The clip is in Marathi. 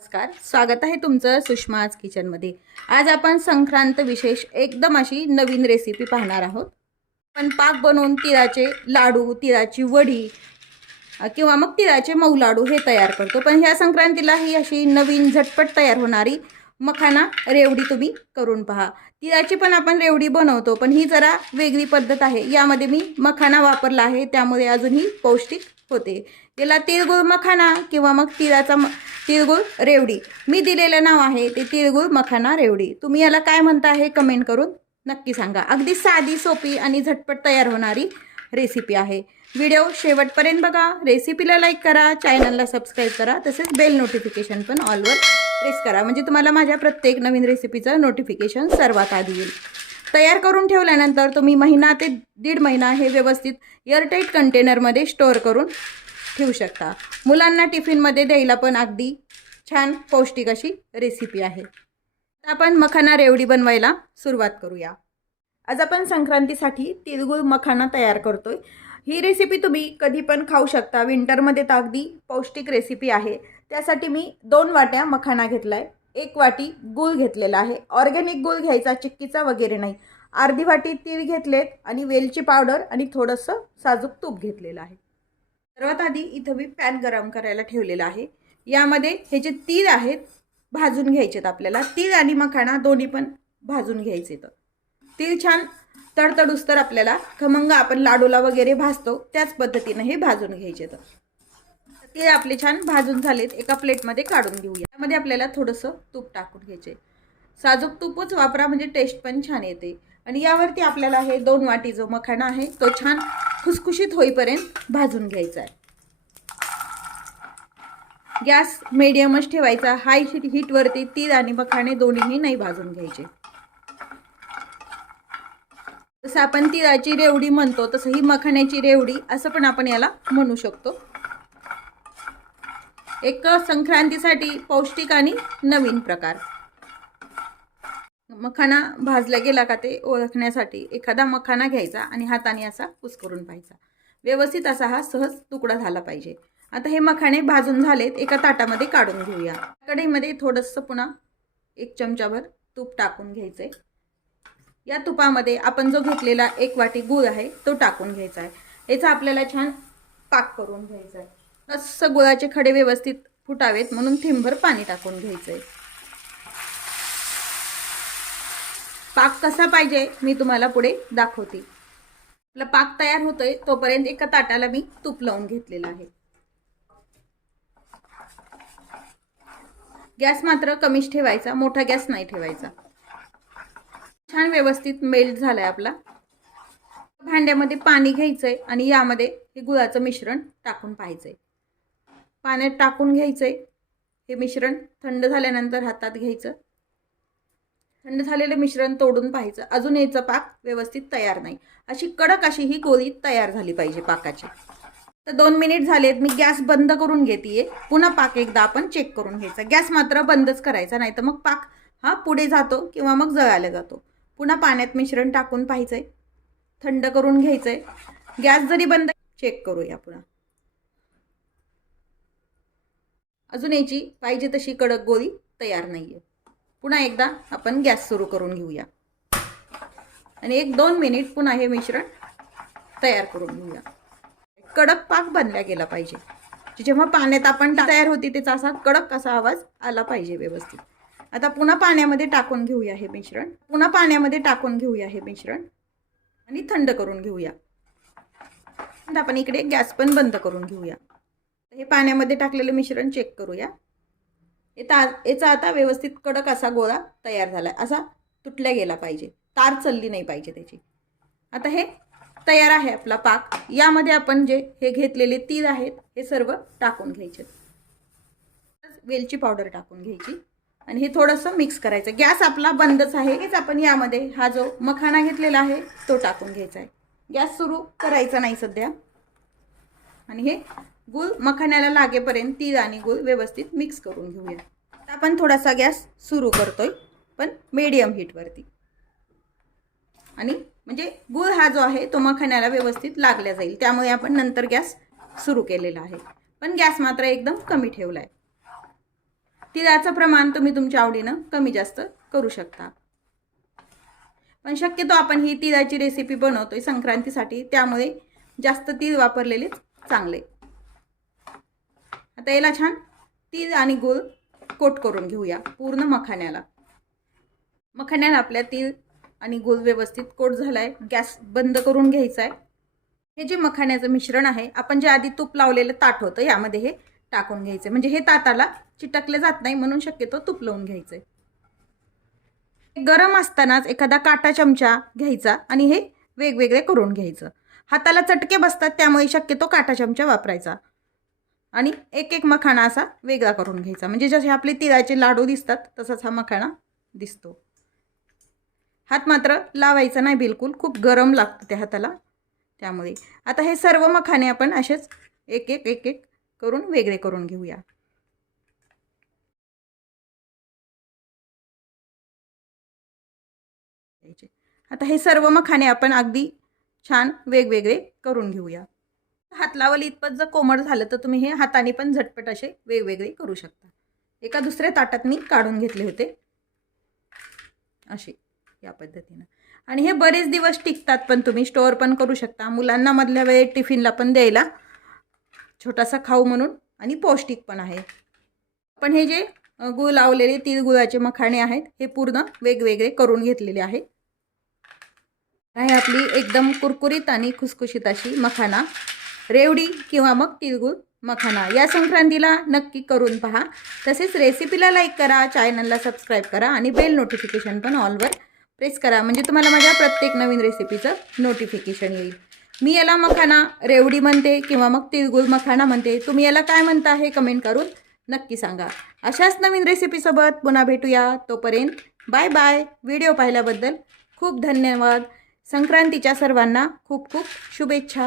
नमस्कार. स्वागत आहे तुमचं सुषमाज किचनमध्ये. आज आपण संक्रांत विशेष एकदम अशी नवीन रेसिपी पाहणार आहोत. पण पाक बनवून तिळाचे लाडू तिळाची वडी किंवा मग तिळाचे मऊ लाडू हे तयार करतो. पण ह्या संक्रांतीला ही अशी नवीन झटपट तयार होणारी मखाना रेवडी तुम्ही करून पहा. तिळाची पण आपण रेवडी बनवतो पण ही जरा वेगळी पद्धत आहे. यामध्ये मी मखाना वापरला आहे त्यामुळे अजूनही पौष्टिक होते. त्याला तिळगुळ मखाना किंवा मग तिळाचा म तिळगुळ रेवडी. मी दिलेलं नाव आहे ते तिळगुळ मखाना रेवडी. तुम्ही याला काय म्हणता हे कमेंट करून नक्की सांगा. अगदी साधी सोपी आणि झटपट तयार होणारी रेसिपी आहे. व्हिडिओ शेवटपर्यंत बघा. रेसिपीला लाईक करा. चॅनलला सबस्क्राईब करा. तसेच बेल नोटिफिकेशन पण ऑलवर प्रेस करा. म्हणजे तुम्हाला माझ्या प्रत्येक नवीन रेसिपीचं नोटिफिकेशन सर्वात आधी येईल. तयार करून ठेवल्यानंतर तुम्ही महिना ते दीड महिना हे व्यवस्थित एअरटाईट कंटेनरमध्ये स्टोअर करून ठेवू शकता. मुलांना टिफिनमध्ये द्यायला पण अगदी छान पौष्टिक अशी रेसिपी आहे. आता आपण मखाना रेवडी बनवायला सुरुवात करूया. आज आपण संक्रांतीसाठी तिळगुळ मखाना तयार करतोय. ही रेसिपी तुम्ही कधी पण खाऊ शकता. विंटरमध्ये तर अगदी पौष्टिक रेसिपी आहे. त्यासाठी मी दोन वाट्या मखाना घेतला आहे एक वाटी गूळ घेतलेला आहे. ऑर्गॅनिक गूळ घ्यायचा चिक्कीचा वगैरे नाही. अर्धी वाटी तीळ घेतलेत आणि वेलची पावडर आणि थोडंसं साजूक तूप घेतलेलं आहे. सर्वात आधी इथं मी पॅन गरम करायला ठेवलेला आहे. यामध्ये हे जे तीळ आहेत भाजून घ्यायचेत आपल्याला. तीळ आणि मखाना दोन्ही पण भाजून घ्यायचे तर तीळ छान तडतडूस तर आपल्याला खमंग आपण लाडूला वगैरे भाजतो त्याच पद्धतीनं हे भाजून घ्यायचे तर ते आपले छान भाजून झालेत. एका प्लेटमध्ये काढून घेऊया. त्यामध्ये आपल्याला थोडंसं तूप टाकून घ्यायचे साजूक तूपच वापरा म्हणजे टेस्ट पण छान येते. आणि यावरती आपल्याला हे दोन वाटी जो मखाना आहे तो छान खुसखुशीत होईपर्यंत भाजून घ्यायचा आहे. गॅस मिडियमच ठेवायचा. हाय हीट हीटवरती तीळ आणि मखाणे दोन्हीही नाही भाजून घ्यायचे. जसं आपण तिळाची रेवडी म्हणतो तसं ही मखाण्याची रेवडी असं पण आपण याला म्हणू शकतो. एक संक्रांतीसाठी पौष्टिक आणि नवीन प्रकार. मखाना भाजला गेला का ते ओळखण्यासाठी एखादा मखाना घ्यायचा आणि हाताने असा कुस्करून पाहायचा. व्यवस्थित असा हा सहज तुकडा झाला पाहिजे. आता हे मखाणे भाजून झालेत एका ताटामध्ये काढून घेऊया. कढईमध्ये थोडंसं पुन्हा एक चमचाभर तूप टाकून घ्यायचंय. या तुपामध्ये आपण जो घेतलेला एक वाटी गूळ आहे तो टाकून घ्यायचा आहे. याचा आपल्याला छान पाक करून घ्यायचा आहे. गुळाचे खडे व्यवस्थित फुटावेत म्हणून थिंबभर पाणी टाकून घ्यायचं आहे पाक कसा पाहिजे मी तुम्हाला पुढे दाखवते. आपला पाक तयार होतोय तोपर्यंत एका ताटाला मी तूप लावून घेतलेलं आहे. गॅस मात्र कमीच ठेवायचा मोठा गॅस नाही ठेवायचा. छान व्यवस्थित मेल्ट झालाय आपला. भांड्यामध्ये पाणी घ्यायचंय आणि यामध्ये हे गुळाचं मिश्रण टाकून पाहायचंय. पाण्यात टाकून घ्यायचं आहे हे मिश्रण थंड झाल्यानंतर हातात घ्यायचं. थंड झालेलं मिश्रण तोडून पाहायचं. अजून याचा पाक व्यवस्थित तयार नाही. अशी कडक अशी ही गोळी तयार झाली पाहिजे पाकाची. तर दोन मिनिट झालेत. मी गॅस बंद करून घेते पुन्हा पाक एकदा आपण चेक करून घ्यायचा. गॅस मात्र बंदच करायचा नाही तर मग पाक हा पुढे जातो किंवा मग जळायला जातो. पुन्हा पाण्यात मिश्रण टाकून पाहायचंय. थंड करून घ्यायचंय. गॅस जरी बंद चेक करूया पुन्हा. अजून याची पाहिजे तशी कडक गोळी तयार नाही आहे पुन्हा एकदा आपण गॅस सुरू करून घेऊया. आणि एक दोन मिनिट पुन्हा हे मिश्रण तयार करून घेऊया. कडक पाक बनला गेला पाहिजे. जेव्हा पाण्यात आपण तयार होती त्याचा असा कडक असा आवाज आला पाहिजे व्यवस्थित. आता पुन्हा पाण्यामध्ये टाकून घेऊया हे मिश्रण. पुन्हा पाण्यामध्ये टाकून घेऊया हे मिश्रण. आणि थंड करून घेऊया. आपण इकडे गॅस पण बंद करून घेऊया. हे पाण्यामध्ये टाकलेलं मिश्रण चेक करूया. याचा याचा आता व्यवस्थित कडक असा गोळा तयार झाला असा तुटल्या गेला पाहिजे. तार चलली नाही पाहिजे त्याची. आता हे तयार आहे आपला पाक. यामध्ये आपण जे हे घेतलेले तीळ आहेत हे सर्व टाकून घ्यायचे. वेलची पावडर टाकून घ्यायची. आणि हे थोडंसं मिक्स करायचं. गॅस आपला बंदच आहे. हेच आपण यामध्ये हा जो मखाना घेतलेला आहे तो टाकून घ्यायचा आहे. गॅस सुरू करायचा नाही सध्या. आणि हे गुळ मखाण्याला लागेपर्यंत तीळ आणि गुळ व्यवस्थित मिक्स करून घेऊया. आता आपण थोडासा गॅस सुरू करतोय पण मीडियम हीटवरती आणि म्हणजे गुळ हा जो आहे तो मखाण्याला व्यवस्थित लागल्या जाईल. त्यामुळे आपण नंतर गॅस सुरू केलेला आहे. पण गॅस मात्र एकदम कमी ठेवला आहे तिळाचं प्रमाण तुम्ही तुमच्या आवडीनं कमी जास्त करू शकता. पण शक्यतो आपण ही तिळाची रेसिपी बनवतोय संक्रांतीसाठी त्यामुळे जास्त तीळ वापरलेलेच चांगले. आता याला छान तीळ आणि गुळ कोट करून घेऊया पूर्ण मखाण्याला. मखाण्याला आपल्या तीळ आणि गुळ व्यवस्थित कोट झाला आहे गॅस बंद करून घ्यायचा आहे हे जे मखाण्याचं मिश्रण आहे आपण जे आधी तूप लावलेलं ताट होतं यामध्ये हे टाकून घ्यायचं म्हणजे हे ताटाला चिटकले जात नाही म्हणून शक्यतो तूप लावून घ्यायचं गरम असतानाच एखादा काटा चमचा घ्यायचा आणि हे वेगवेगळे करून घ्यायचं. हाताला चटके बसतात त्यामुळे शक्यतो काटा चमचा वापरायचा. आणि एक एक मखाणा असा वेगळा करून घ्यायचा. म्हणजे जसे आपले तिळाचे लाडू दिसतात तसाच हा मखाणा दिसतो. हात मात्र लावायचा नाही बिलकुल खूप गरम लागतं त्या हाताला. त्यामुळे आता हे सर्व मखाणे आपण असेच एक एक एक एक करून वेगळे करून घेऊया. आता हे सर्व मखाणे आपण अगदी छान वेगवेगळे करून घेऊया. हात लावल इतपत जर कोमट झालं तर तुम्ही हे हाताने पण झटपट असे वेगवेगळे करू शकता. एका दुसऱ्या ताटात मी काढून घेतले होते. असे या पद्धतीनं. आणि हे बरेच दिवस टिकतात पण तुम्ही स्टोअर पण करू शकता. मुलांना मधल्या वेळेत टिफिनला पण द्यायला छोटासा खाऊ म्हणून आणि पौष्टिक पण आहे. पण हे जे गुळ लावलेले तीळ गुळाचे मखाणे आहेत हे पूर्ण वेगवेगळे करून घेतलेले आहेत आहे आपली एकदम कुरकुरीत आणि खुसखुशीत अशी मखाना. रेवडी किंवा मग तिळगुळ मखाना. या संक्रांतीला नक्की करून पहा. तसेच रेसिपीला लाईक करा चॅनलला सबस्क्राईब करा आणि बेल नोटिफिकेशन पण ऑलवर प्रेस करा. म्हणजे तुम्हाला माझ्या प्रत्येक नवीन रेसिपीचं नोटिफिकेशन येईल. मी याला मखाना रेवडी म्हणते किंवा मग तिळगुळ मखाना म्हणते. तुम्ही याला काय म्हणता हे कमेंट करून नक्की सांगा. अशाच नवीन रेसिपीसोबत पुन्हा भेटूया. तोपर्यंत बाय बाय व्हिडिओ पाहिल्याबद्दल खूप धन्यवाद. संक्रांतीच्या सर्वांना खूप खूप शुभेच्छा.